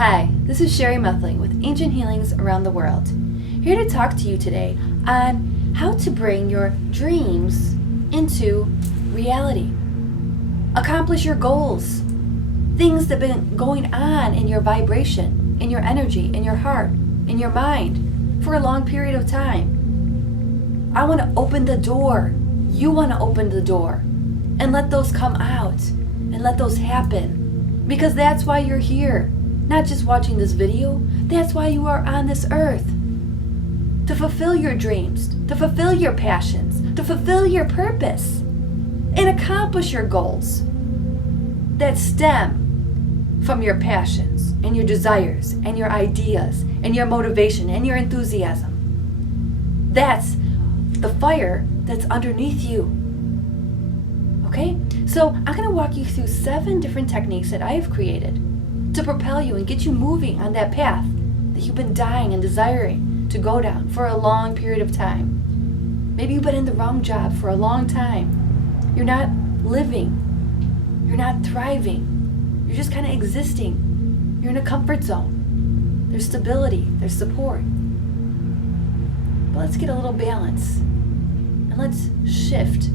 Hi, this is Sherry Methling with Ancient Healings Around the World. Here to talk to you today on how to bring your dreams into reality. Accomplish your goals. Things that have been going on in your vibration, in your energy, in your heart, in your mind for a long period of time. I want to open the door. You want to open the door and let those come out and let those happen, because that's why you're here. Not just watching this video, that's why you are on this earth. To fulfill your dreams, to fulfill your passions, to fulfill your purpose, and accomplish your goals that stem from your passions and your desires and your ideas and your motivation and your enthusiasm. That's the fire that's underneath you. Okay? So I'm going to walk you through 7 different techniques that I have created to propel you and get you moving on that path that you've been dying and desiring to go down for a long period of time. Maybe you've been in the wrong job for a long time. You're not living. You're not thriving. You're just kind of existing. You're in a comfort zone. There's stability. There's support. But let's get a little balance. And let's shift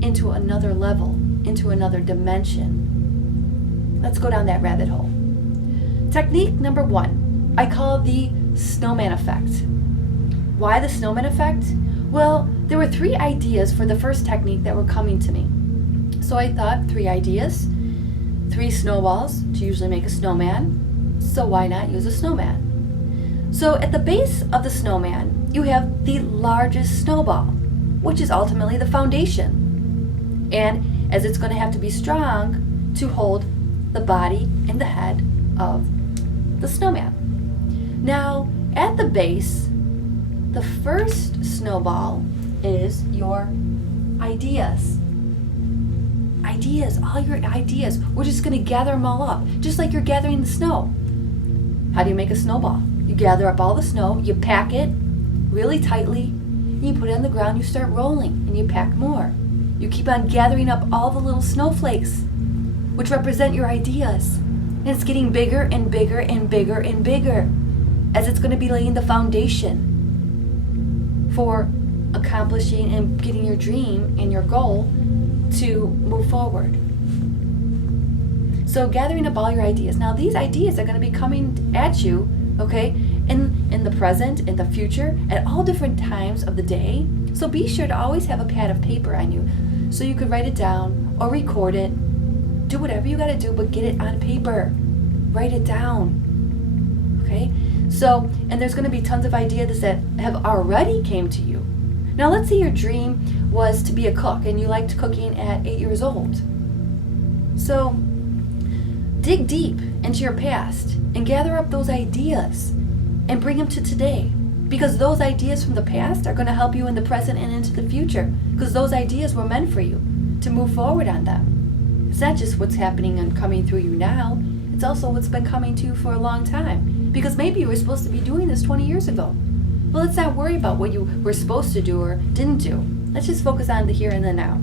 into another level, into another dimension. Let's go down that rabbit hole. Technique number 1, I call the snowman effect. Why the snowman effect? Well, there were 3 ideas for the first technique that were coming to me. So I thought 3 ideas, 3 snowballs to usually make a snowman. So why not use a snowman? So at the base of the snowman, you have the largest snowball, which is ultimately the foundation. And as it's going to have to be strong to hold the body and the head of the snowman. Now, at the base, the first snowball is your ideas. Ideas, all your ideas. We're just going to gather them all up, just like you're gathering the snow. How do you make a snowball? You gather up all the snow, you pack it really tightly, and you put it on the ground, you start rolling, and you pack more. You keep on gathering up all the little snowflakes, which represent your ideas. And it's getting bigger and bigger and bigger and bigger as it's going to be laying the foundation for accomplishing and getting your dream and your goal to move forward. So gathering up all your ideas. Now these ideas are going to be coming at you, okay, in the present, in the future, at all different times of the day. So be sure to always have a pad of paper on you so you could write it down or record it. Do whatever you got to do, but get it on paper. Write it down. Okay? So, and there's going to be tons of ideas that have already came to you. Now, let's say your dream was to be a cook and you liked cooking at 8 years old. So, dig deep into your past and gather up those ideas and bring them to today. Because those ideas from the past are going to help you in the present and into the future. Because those ideas were meant for you to move forward on them. It's not just what's happening and coming through you now. It's also what's been coming to you for a long time. Because maybe you were supposed to be doing this 20 years ago. Well, let's not worry about what you were supposed to do or didn't do. Let's just focus on the here and the now.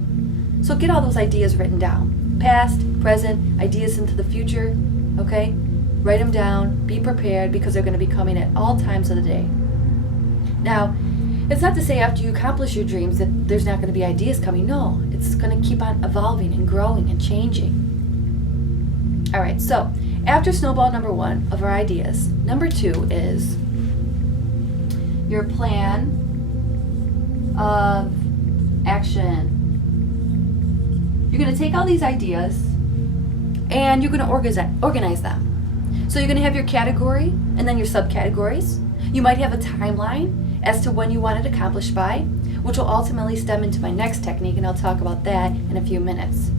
So get all those ideas written down. Past, present, ideas into the future. Okay? Write them down. Be prepared, because they're going to be coming at all times of the day. Now, it's not to say after you accomplish your dreams that there's not going to be ideas coming. No, it's going to keep on evolving and growing and changing. All right, so after snowball number 1 of our ideas, number 2 is your plan of action. You're going to take all these ideas and you're going to organize them. So you're going to have your category and then your subcategories. You might have a timeline as to when you want it accomplished by, which will ultimately stem into my next technique, and I'll talk about that in a few minutes.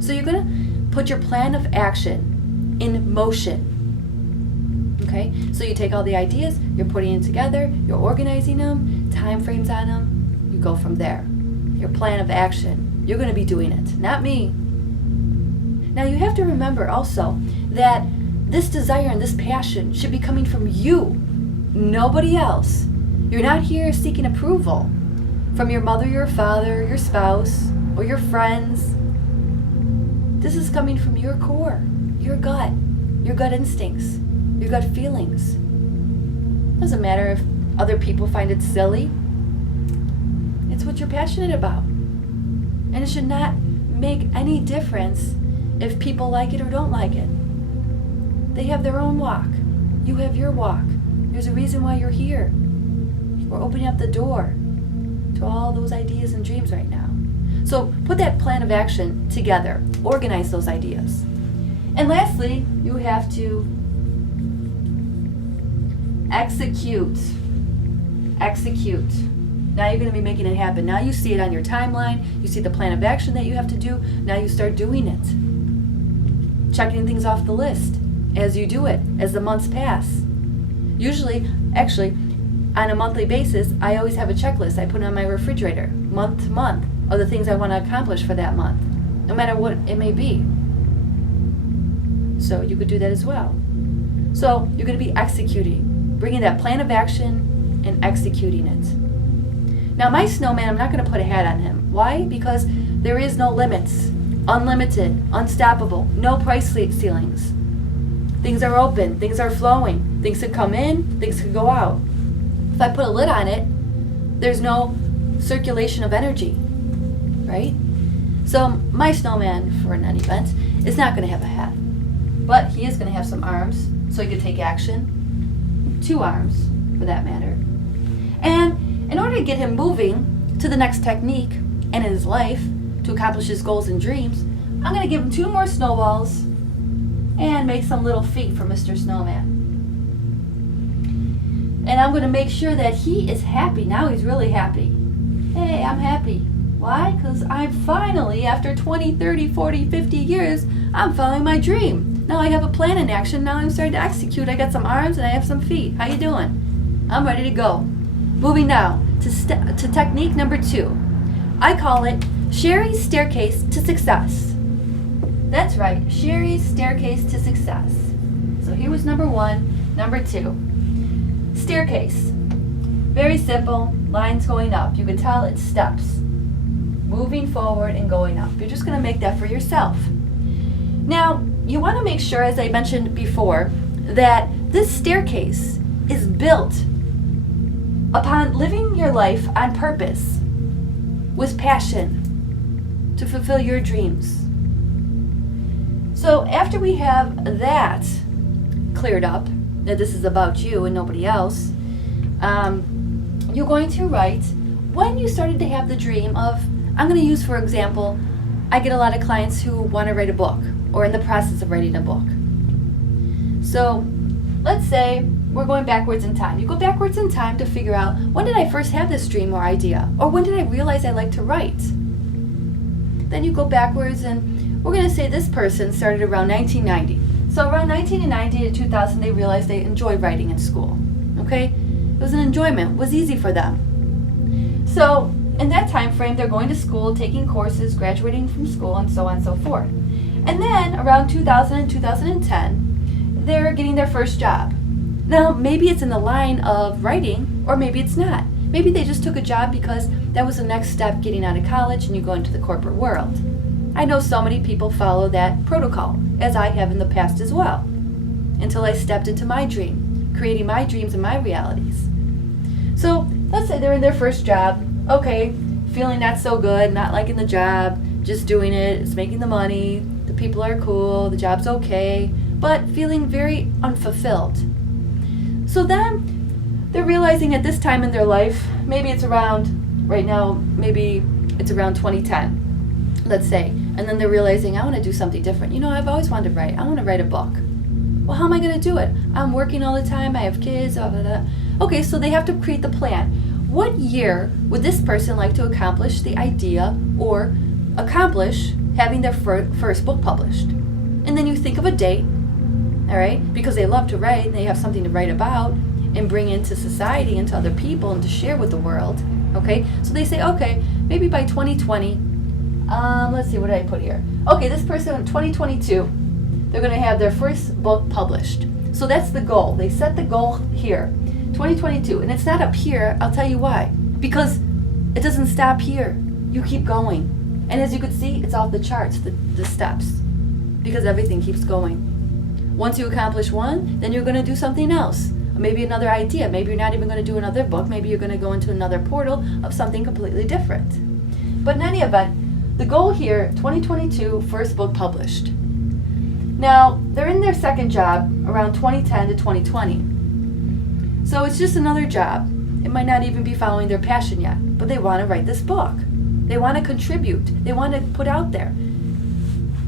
So you're going to put your plan of action in motion. Okay? So you take all the ideas, you're putting it together, you're organizing them, time frames on them, you go from there. Your plan of action. You're going to be doing it, not me. Now you have to remember also that this desire and this passion should be coming from you, nobody else. You're not here seeking approval from your mother, your father, your spouse, or your friends. This is coming from your core, your gut instincts. your gut feelings. Doesn't matter if other people find it silly. It's what you're passionate about. And it should not make any difference if people like it or don't like it. They have their own walk. You have your walk. There's a reason why you're here. We're opening up the door to all those ideas and dreams right now. So put that plan of action together. Organize those ideas. And lastly, you have to execute. Execute. Now you're going to be making it happen. Now you see it on your timeline. You see the plan of action that you have to do. Now you start doing it. Checking things off the list as you do it, as the months pass. Usually, actually, on a monthly basis, I always have a checklist I put on my refrigerator, month to month, of the things I want to accomplish for that month, no matter what it may be. So you could do that as well. So you're going to be executing, bringing that plan of action and executing it. Now my snowman, I'm not going to put a hat on him. Why? Because there is no limits. Unlimited, unstoppable, no price ceilings. Things are open, things are flowing, things could come in, things could go out. If I put a lid on it, there's no circulation of energy, right? So my snowman, for an event, is not going to have a hat, but he is going to have some arms so he could take action, 2 arms for that matter. And in order to get him moving to the next technique and in his life to accomplish his goals and dreams, I'm going to give him 2 more snowballs and make some little feet for Mr. Snowman. And I'm going to make sure that he is happy. Now he's really happy. Hey, I'm happy. Why? Because I'm finally, after 20, 30, 40, 50 years, I'm following my dream. Now I have a plan in action. Now I'm starting to execute. I got some arms and I have some feet. How you doing? I'm ready to go. Moving now to technique number 2. I call it Sherry's Staircase to Success. That's right, Sherry's Staircase to Success. So here was number 1. Number 2. Staircase. Very simple. Lines going up. You can tell it's steps. Moving forward and going up. You're just going to make that for yourself. Now, you want to make sure, as I mentioned before, that this staircase is built upon living your life on purpose, with passion, to fulfill your dreams. So after we have that cleared up, that this is about you and nobody else, you're going to write when you started to have the dream of, I'm going to use, for example, I get a lot of clients who want to write a book or in the process of writing a book. So let's say we're going backwards in time. You go backwards in time to figure out, when did I first have this dream or idea? Or when did I realize I like to write? Then you go backwards, and we're going to say this person started around 1990. So around 1990 to 2000, they realized they enjoyed writing in school. Okay? It was an enjoyment. It was easy for them. So in that time frame, they're going to school, taking courses, graduating from school, and so on and so forth. And then around 2000 and 2010, they're getting their first job. Now, maybe it's in the line of writing, or maybe it's not. Maybe they just took a job because that was the next step getting out of college and you go into the corporate world. I know so many people follow that protocol, as I have in the past as well, until I stepped into my dream, creating my dreams and my realities. So let's say they're in their first job. Okay, feeling not so good, not liking the job, just doing it, it's making the money, the people are cool, the job's okay, but feeling very unfulfilled. So then they're realizing at this time in their life, maybe it's around, right now, maybe it's around 2010, let's say, and then they're realizing, I want to do something different. You know, I've always wanted to write. I want to write a book. Well, how am I going to do it? I'm working all the time, I have kids, blah, blah, blah. Okay, so they have to create the plan. What year would this person like to accomplish the idea or accomplish having their first book published? And then you think of a date, all right, because they love to write and they have something to write about and bring into society, into other people, and to share with the world, okay? So they say, okay, maybe by 2020, let's see, what did I put here? Okay, this person in 2022, they're going to have their first book published. So that's the goal. They set the goal here, 2022, and it's not up here. I'll tell you why. Because it doesn't stop here. You keep going. And as you can see, it's off the charts, the steps, because everything keeps going. Once you accomplish one, then you're going to do something else. Maybe another idea. Maybe you're not even going to do another book. Maybe you're going to go into another portal of something completely different. But in any event, the goal here, 2022, first book published. Now, they're in their second job around 2010 to 2020. So it's just another job. It might not even be following their passion yet, but they want to write this book. They want to contribute. They want to put out there.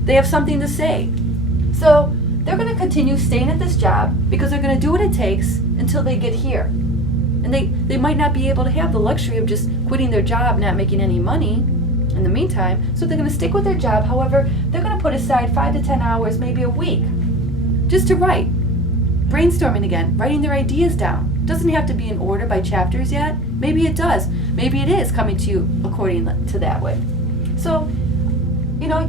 They have something to say. So they're going to continue staying at this job because they're going to do what it takes until they get here. And they might not be able to have the luxury of just quitting their job, not making any money in the meantime. So they're going to stick with their job. However, they're going to put aside 5 to 10 hours, maybe a week, just to write. Brainstorming again, writing their ideas down. Doesn't have to be in order by chapters yet. Maybe it does. Maybe it is coming to you according to that way. So,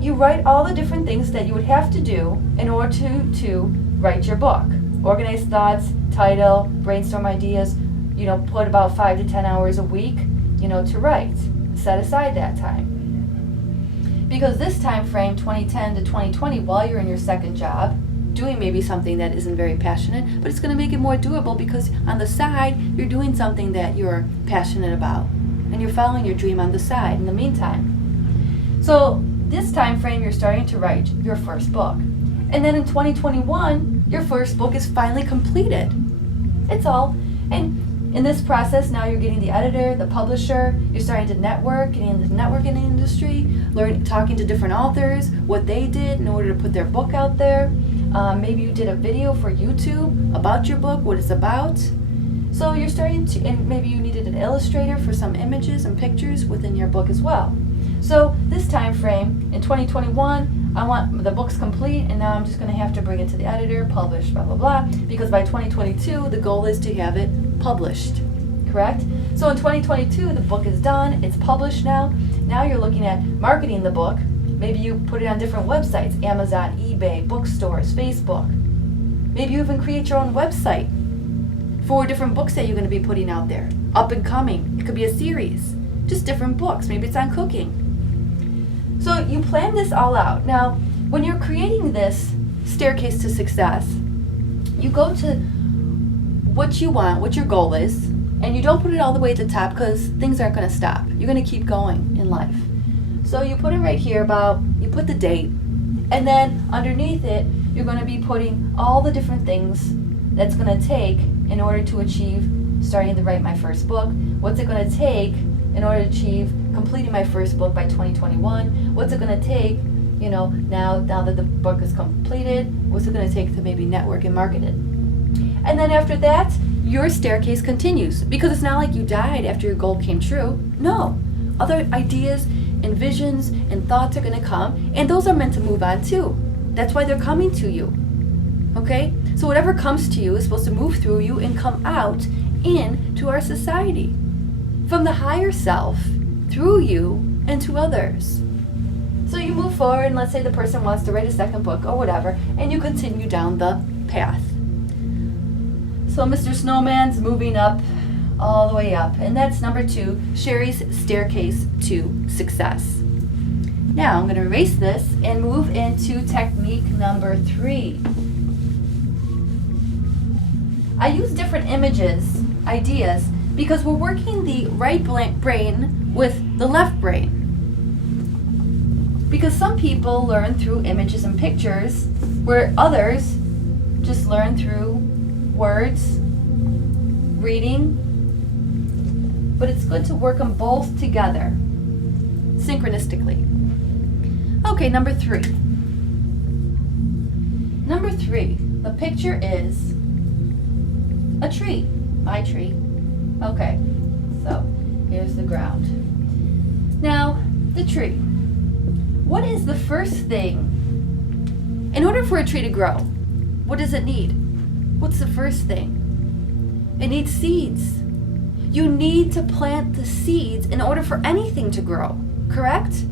you write all the different things that you would have to do in order to write your book. Organize thoughts, title, brainstorm ideas, put about 5 to 10 hours a week, to write. Set aside that time. Because this time frame, 2010 to 2020, while you're in your second job, doing maybe something that isn't very passionate, but it's going to make it more doable because on the side, you're doing something that you're passionate about. And you're following your dream on the side in the meantime. So this time frame, you're starting to write your first book. And then in 2021, your first book is finally completed. It's all. And in this process, now you're getting the editor, the publisher, you're starting to network, getting into the networking industry, talking to different authors, what they did in order to put their book out there. Maybe you did a video for YouTube about your book, what it's about. So you're starting to, and maybe you needed an illustrator for some images and pictures within your book as well. So this time frame, in 2021, I want the book's complete, and now I'm just going to have to bring it to the editor, publish, blah, blah, blah, because by 2022, the goal is to have it published, correct? So in 2022, the book is done, it's published now. Now you're looking at marketing the book. Maybe you put it on different websites, Amazon, eBay, bookstores, Facebook. Maybe you even create your own website for different books that you're going to be putting out there. Up and coming. It could be a series. Just different books. Maybe it's on cooking. So you plan this all out. Now, when you're creating this staircase to success, you go to what you want, what your goal is, and you don't put it all the way at the top because things aren't going to stop. You're going to keep going in life. So you put it right here you put the date, and then underneath it, you're going to be putting all the different things that's going to take in order to achieve starting to write my first book. What's it going to take in order to achieve completing my first book by 2021? What's it going to take, now that the book is completed, what's it going to take to maybe network and market it? And then after that, your staircase continues, because it's not like you died after your goal came true. No, other ideas and visions and thoughts are going to come, and those are meant to move on too. That's why they're coming to you. Okay? So whatever comes to you is supposed to move through you and come out into our society. From the higher self, through you, and to others. So you move forward, and let's say the person wants to write a second book or whatever, and you continue down the path. So Mr. Snowman's moving up, all the way up. And that's number 2, Sherry's staircase to success. Now I'm going to erase this and move into technique number 3. I use different images, ideas, because we're working the right brain with the left brain. Because some people learn through images and pictures, where others just learn through words, reading. But it's good to work them both together, synchronistically. Okay, number 3. Number 3, the picture is a tree, my tree. Okay, so here's the ground. Now, the tree. What is the first thing? In order for a tree to grow, what does it need? What's the first thing? It needs seeds. You need to plant the seeds in order for anything to grow, correct?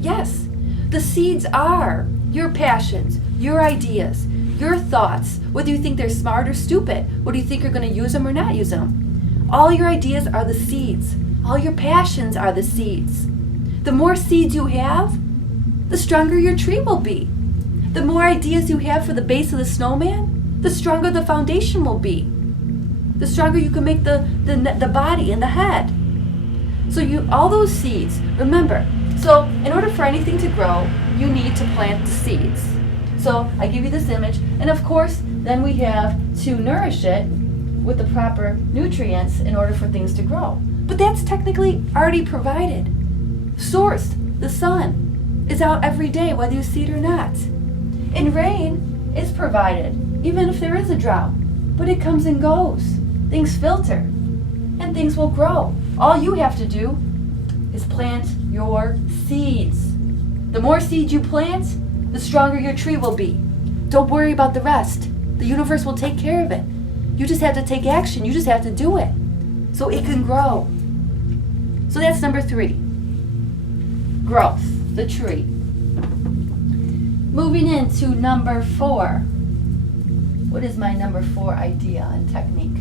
Yes. The seeds are your passions, your ideas, your thoughts, whether you think they're smart or stupid, whether you think you're going to use them or not use them. All your ideas are the seeds. All your passions are the seeds. The more seeds you have, the stronger your tree will be. The more ideas you have for the base of the snowman, the stronger the foundation will be. The stronger you can make the body and the head. So all those seeds, remember, so in order for anything to grow, you need to plant the seeds. So I give you this image, and of course, then we have to nourish it with the proper nutrients in order for things to grow. But that's technically already provided. Sourced, the sun is out every day, whether you see it or not. And rain is provided, even if there is a drought. But it comes and goes. Things filter, and things will grow. All you have to do is plant your seeds. The more seeds you plant, the stronger your tree will be. Don't worry about the rest. The universe will take care of it. You just have to take action. You just have to do it so it can grow. So that's number 3. Growth, the tree. Moving into number 4. What is my number 4 idea and technique?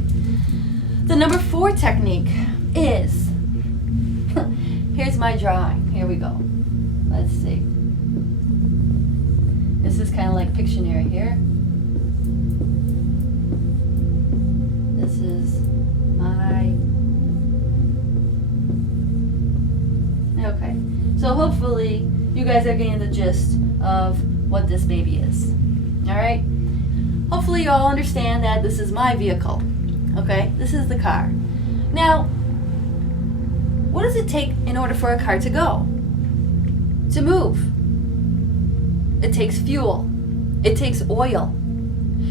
The number 4 technique is, here's my drawing. Here we go. Let's see. This is kind of like Pictionary here. This is my... Okay. So hopefully you guys are getting the gist of what this baby is. Alright? Hopefully you all understand that this is my vehicle. Okay? This is the car. Now, what does it take in order for a car to go? To move? It takes fuel. It takes oil.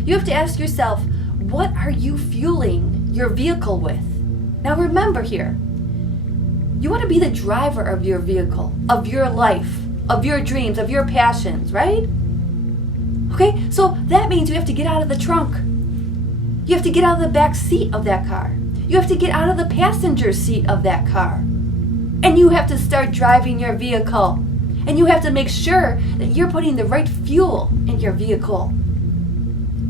You have to ask yourself, what are you fueling your vehicle with? Now remember here, you want to be the driver of your vehicle, of your life, of your dreams, of your passions, right? Okay, so that means you have to get out of the trunk. You have to get out of the back seat of that car. You have to get out of the passenger seat of that car. And you have to start driving your vehicle. And you have to make sure that you're putting the right fuel in your vehicle.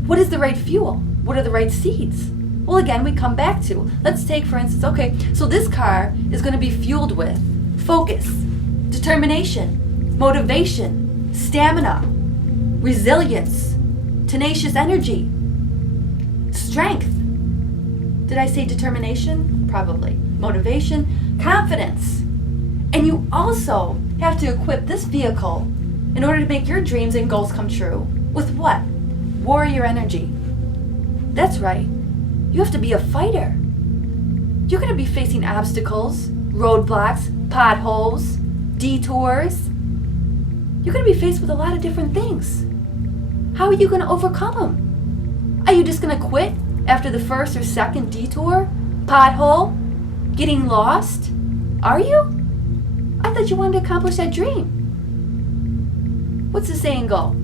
What is the right fuel? What are the right seeds? Well, again, we come back to, let's take, for instance, okay, so this car is going to be fueled with focus, determination, motivation, stamina, resilience, tenacious energy, strength. Did I say determination? Probably. Motivation, confidence. And you also have to equip this vehicle in order to make your dreams and goals come true with what? Warrior energy. That's right. You have to be a fighter. You're going to be facing obstacles, roadblocks, potholes, detours. You're going to be faced with a lot of different things. How are you going to overcome them? Are you just going to quit after the first or second detour, pothole, getting lost? Are you? I thought you wanted to accomplish that dream. What's the saying go?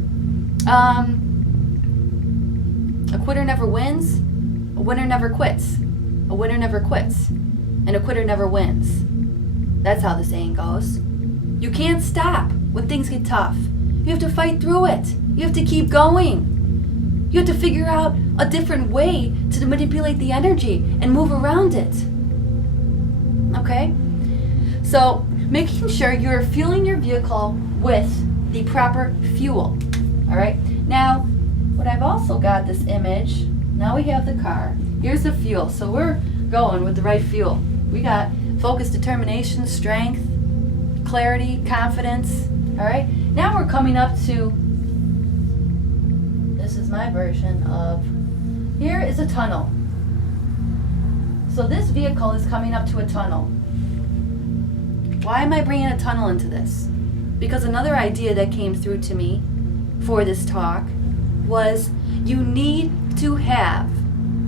A quitter never wins, a winner never quits, a winner never quits, and a quitter never wins. That's how the saying goes. You can't stop when things get tough. You have to fight through it. You have to keep going. You have to figure out a different way to manipulate the energy and move around it. Okay? So, making sure you're fueling your vehicle with the proper fuel. Alright? Now, what I've also got this image, now we have the car. Here's the fuel. So we're going with the right fuel. We got focus, determination, strength, clarity, confidence. Alright? Now we're coming up to, this is my version of, here is a tunnel. So this vehicle is coming up to a tunnel. Why am I bringing a tunnel into this? Because another idea that came through to me for this talk was you need to have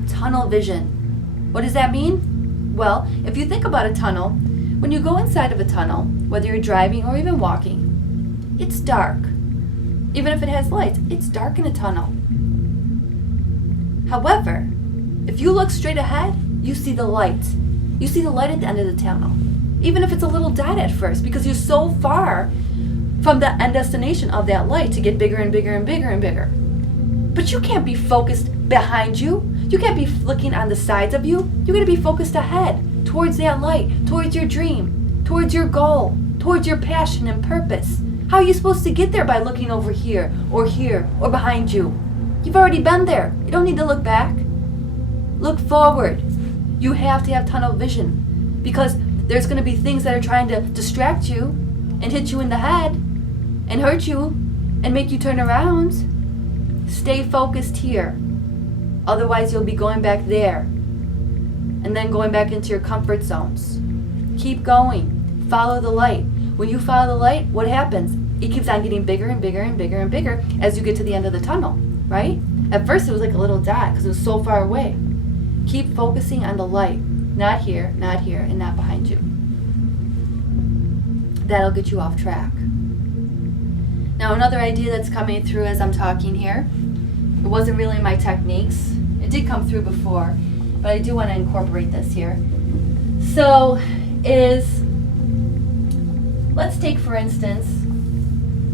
tunnel vision. What does that mean? Well, if you think about a tunnel, when you go inside of a tunnel, whether you're driving or even walking, it's dark. Even if it has lights, it's dark in a tunnel. However, if you look straight ahead, you see the light. You see the light at the end of the tunnel. Even if it's a little dot at first, because you're so far from the end destination of that light to get bigger and bigger and bigger and bigger. But you can't be focused behind you. You can't be looking on the sides of you. You're going to be focused ahead, towards that light, towards your dream, towards your goal, towards your passion and purpose. How are you supposed to get there by looking over here or behind you? You've already been there. You don't need to look back. Look forward. You have to have tunnel vision because there's going to be things that are trying to distract you and hit you in the head and hurt you and make you turn around. Stay focused here. Otherwise, you'll be going back there and then going back into your comfort zones. Keep going. Follow the light. When you follow the light, what happens? It keeps on getting bigger and bigger and bigger and bigger as you get to the end of the tunnel, right? At first, it was like a little dot because it was so far away. Keep focusing on the light. Not here, and not behind you. That'll get you off track. Now, another idea that's coming through as I'm talking here, it wasn't really my techniques. It did come through before, but I do want to incorporate this here. So, let's take, for instance,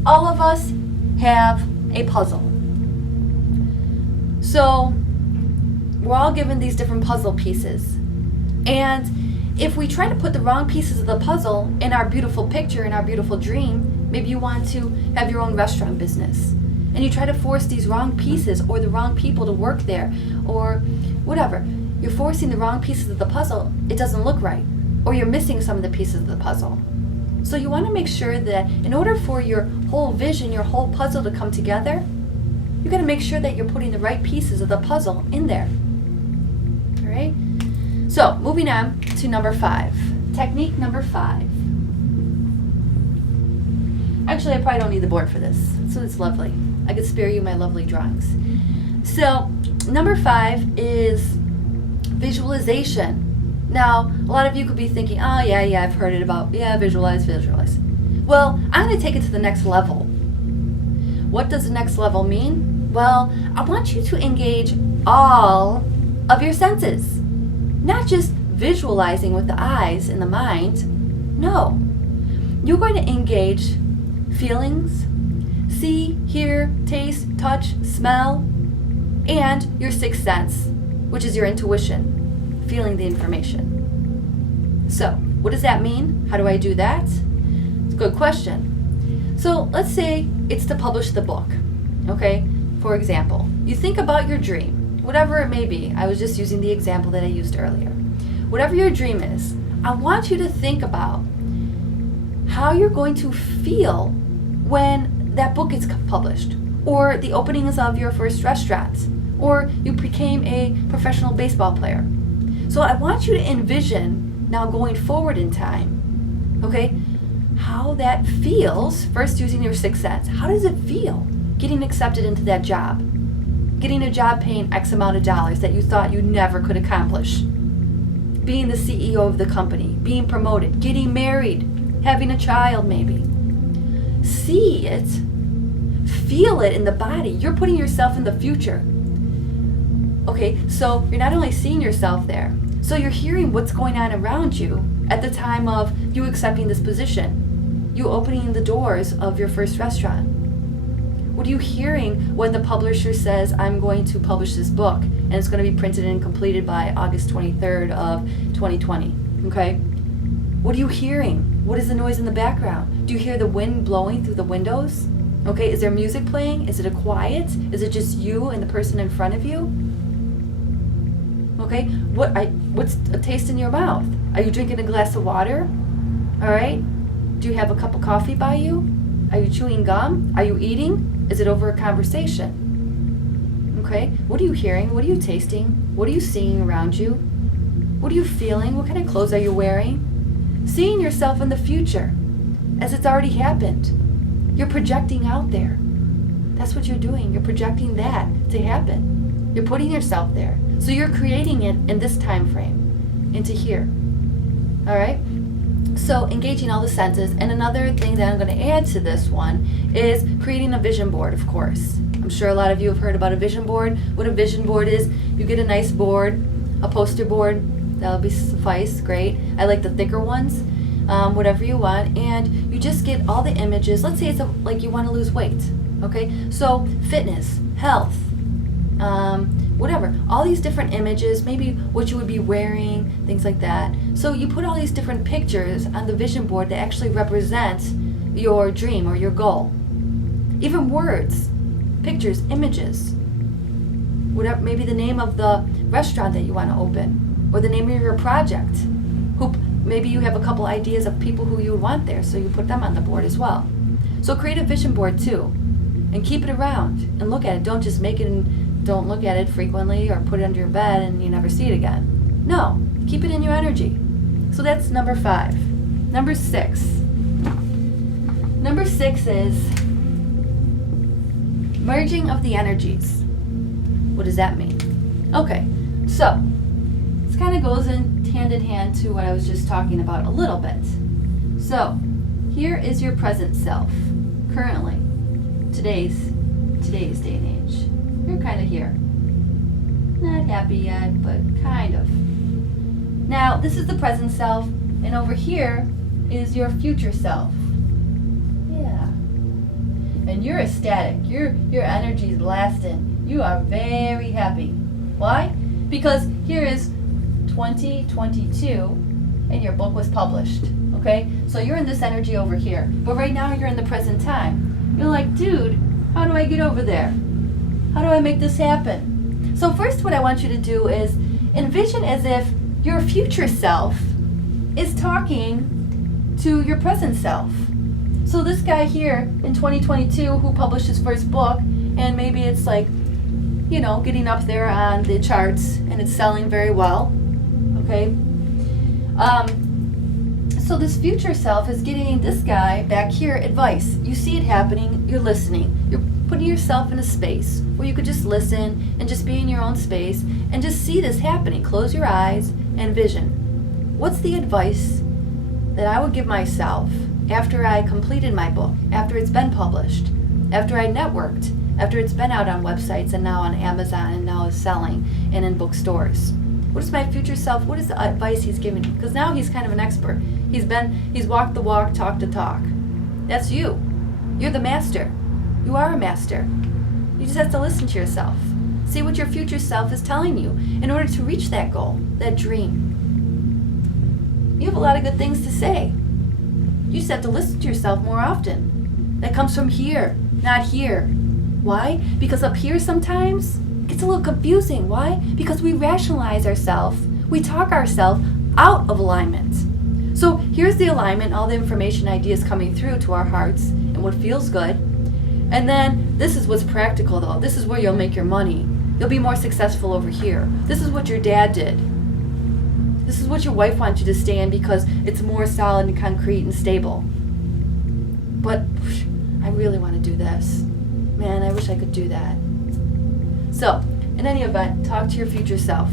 all of us have a puzzle. So, we're all given these different puzzle pieces. And if we try to put the wrong pieces of the puzzle in our beautiful picture, in our beautiful dream, maybe you want to have your own restaurant business, and you try to force these wrong pieces or the wrong people to work there, or whatever. You're forcing the wrong pieces of the puzzle, it doesn't look right, or you're missing some of the pieces of the puzzle. So you want to make sure that in order for your whole vision, your whole puzzle to come together, you got to make sure that you're putting the right pieces of the puzzle in there. All right? So, moving on to number 5. Technique number 5. Actually, I probably don't need the board for this, so it's lovely. I could spare you my lovely drawings. So, number 5 is visualization. Now, a lot of you could be thinking, oh, yeah, I've heard it about, visualize. Well, I'm going to take it to the next level. What does the next level mean? Well, I want you to engage all of your senses. Not just visualizing with the eyes and the mind. No. You're going to engage feelings, see, hear, taste, touch, smell, and your sixth sense, which is your intuition, feeling the information. So, what does that mean? How do I do that? It's a good question. So, let's say it's to publish the book, okay? For example, you think about your dream. Whatever it may be. I was just using the example that I used earlier. Whatever your dream is, I want you to think about how you're going to feel when that book gets published, or the openings of your first restaurant, or you became a professional baseball player. So I want you to envision, now going forward in time, okay, how that feels, first using your sixth sense. How does it feel getting accepted into that job? Getting a job paying X amount of dollars that you thought you never could accomplish. Being the CEO of the company, being promoted, getting married, having a child maybe. See it, feel it in the body. You're putting yourself in the future. Okay, so you're not only seeing yourself there, so you're hearing what's going on around you at the time of you accepting this position, you opening the doors of your first restaurant. What are you hearing when the publisher says, I'm going to publish this book and it's going to be printed and completed by August 23rd of 2020, okay? What are you hearing? What is the noise in the background? Do you hear the wind blowing through the windows? Okay, is there music playing? Is it a quiet? Is it just you and the person in front of you? Okay, what's a taste in your mouth? Are you drinking a glass of water? All right, do you have a cup of coffee by you? Are you chewing gum? Are you eating? Is it over a conversation? Okay, what are you hearing? What are you tasting? What are you seeing around you? What are you feeling? What kind of clothes are you wearing? Seeing yourself in the future as it's already happened. You're projecting out there. That's what you're doing. You're projecting that to happen. You're putting yourself there. So you're creating it in this time frame, into here. All right? So engaging all the senses. And another thing that I'm going to add to this one is creating a vision board, of course. I'm sure a lot of you have heard about a vision board. What a vision board is, you get a nice board, a poster board, that'll be suffice, great. I like the thicker ones, whatever you want. And you just get all the images. Let's say it's like you want to lose weight, okay? So fitness, health, whatever, all these different images, maybe what you would be wearing, things like that. So you put all these different pictures on the vision board that actually represent your dream or your goal. Even words, pictures, images. Whatever, maybe the name of the restaurant that you want to open, or the name of your project. Maybe you have a couple ideas of people who you would want there, so you put them on the board as well. So create a vision board too, and keep it around and look at it. Don't just make it and don't look at it frequently or put it under your bed and you never see it again. No, keep it in your energy. So that's number 5. Number 6. Number 6 is merging of the energies. What does that mean? Okay, so this kind of goes hand in hand to what I was just talking about a little bit. So here is your present self, currently, today's day and age. You're kind of here. Not happy yet, but kind of. Now, this is the present self, and over here is your future self. Yeah. And you're ecstatic. Your energy is lasting. You are very happy. Why? Because here is 2022, and your book was published. Okay? So you're in this energy over here. But right now you're in the present time. You're like, dude, how do I get over there? How do I make this happen? So first what I want you to do is envision as if your future self is talking to your present self. So this guy here in 2022 who published his first book, and maybe it's like, getting up there on the charts and it's selling very well. Okay? So this future self is getting this guy back here advice. You see it happening, you're listening. You're putting yourself in a space where you could just listen and just be in your own space and just see this happening. Close your eyes and vision. What's the advice that I would give myself after I completed my book, after it's been published, after I networked, after it's been out on websites and now on Amazon and now is selling and in bookstores? What is my future self? What is the advice he's giving me? Because now he's kind of an expert. He's walked the walk, talked the talk. That's you. You're the master. You are a master. You just have to listen to yourself. See what your future self is telling you in order to reach that goal, that dream. You have a lot of good things to say. You just have to listen to yourself more often. That comes from here, not here. Why? Because up here sometimes it's a little confusing. Why? Because we rationalize ourselves. We talk ourselves out of alignment. So here's the alignment, all the information, ideas coming through to our hearts and what feels good. And then this is what's practical though. This is where you'll make your money. You'll be more successful over here. This is what your dad did. This is what your wife wants you to stay in because it's more solid and concrete and stable. But I really want to do this. Man, I wish I could do that. So, in any event, talk to your future self.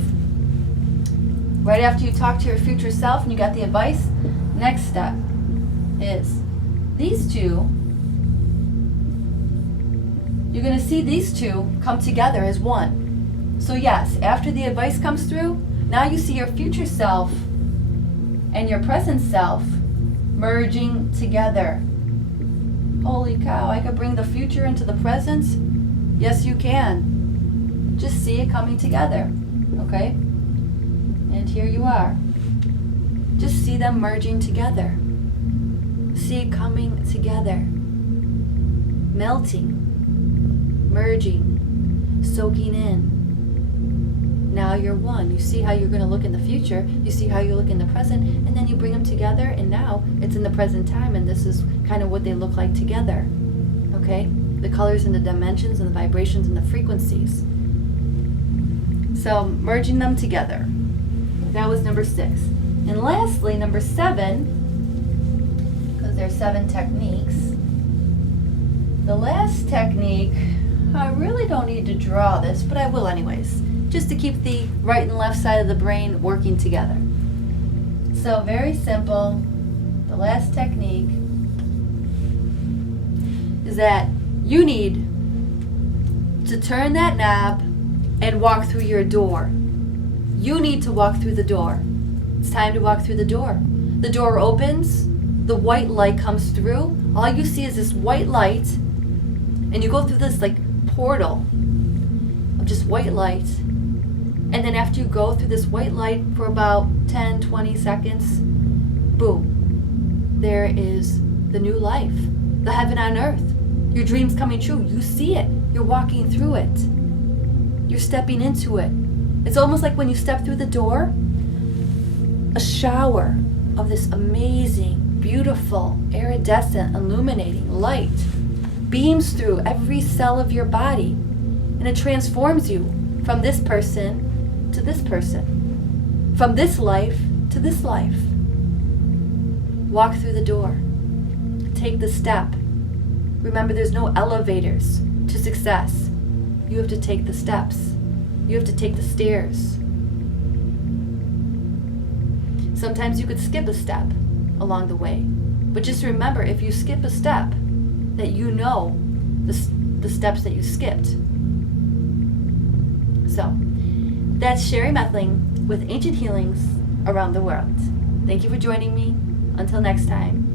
Right after you talk to your future self and you got the advice, next step is these two. You're going to see these two come together as one. So yes, after the advice comes through, now you see your future self and your present self merging together. Holy cow, I could bring the future into the present? Yes, you can. Just see it coming together, okay? And here you are. Just see them merging together. See it coming together. Melting, merging, soaking in. Now you're one. You see how you're going to look in the future. You see how you look in the present. And then you bring them together. And now it's in the present time. And this is kind of what they look like together. Okay? The colors and the dimensions and the vibrations and the frequencies. So merging them together. That was number 6. And lastly, number 7, because there's 7 techniques. The last technique, I really don't need to draw this, but I will anyways, just to keep the right and left side of the brain working together. So very simple. The last technique is that you need to turn that knob and walk through your door. You need to walk through the door. It's time to walk through the door. The door opens, the white light comes through. All you see is this white light, and you go through this like portal of just white light. And then after you go through this white light for about 10, 20 seconds, boom, there is the new life, the heaven on earth, your dreams coming true. You see it. You're walking through it. You're stepping into it. It's almost like when you step through the door, a shower of this amazing, beautiful, iridescent, illuminating light beams through every cell of your body, and it transforms you from this person to this person, from this life to this life. Walk through the door. Take the step. Remember, there's no elevators to success. You have to take the steps. You have to take the stairs. Sometimes you could skip a step along the way. But just remember, if you skip a step, that you know the steps that you skipped. So, that's Sherry Methling with Ancient Healings Around the World. Thank you for joining me. Until next time.